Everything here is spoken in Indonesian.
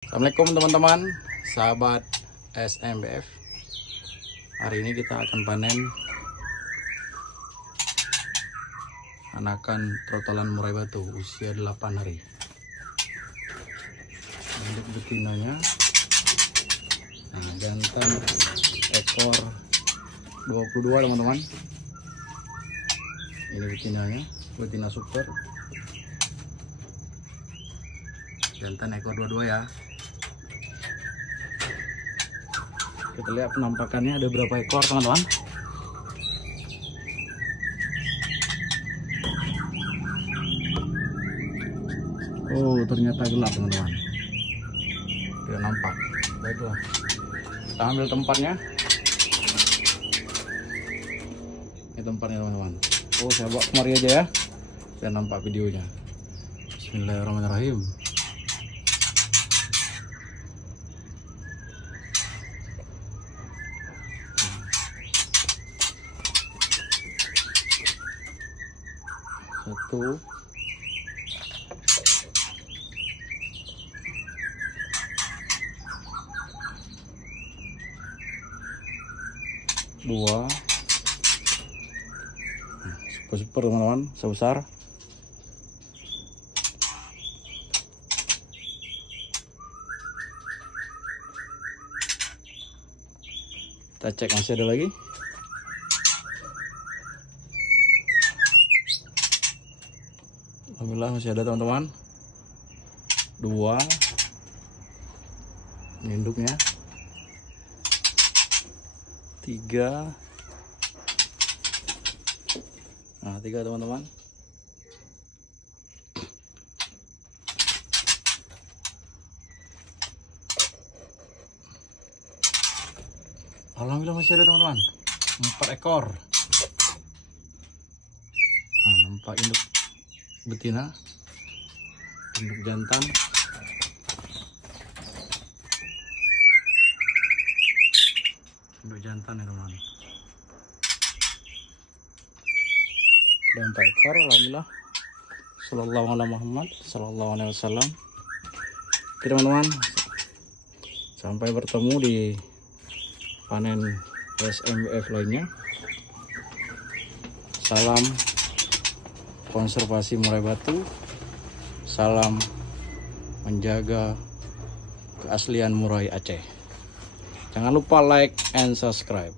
Assalamualaikum teman-teman, sahabat SMBF. Hari ini kita akan panen anakan trotolan murai batu usia 8 hari. Untuk betinanya, nah, jantan ekor 22 teman-teman. Ini betinanya, betina super. Jantan ekor 22 ya. Kita lihat penampakannya ada berapa ekor teman-teman. Oh, ternyata gelap teman-teman, tidak nampak. Baiklah, kita ambil tempatnya. Ini tempatnya teman-teman. Oh, saya bawa kemari aja ya, biar nampak videonya. Bismillahirrahmanirrahim. Satu, dua, super teman-teman, sebesar. Kita cek masih ada lagi. Alhamdulillah masih ada teman-teman. Dua, induknya. Tiga, nah 3 teman-teman. Alhamdulillah masih ada teman-teman, 4 ekor. Nah, nampak induk betina, induk jantan. Induk jantan ya teman. Dan 4 ekor, alhamdulillah. Sallallahu alaihi Muhammad, sallallahu alaihi wasallam. Oke teman-teman, sampai bertemu di panen SMBF lainnya. Salam konservasi murai batu, salam menjaga keaslian murai Aceh. Jangan lupa like and subscribe.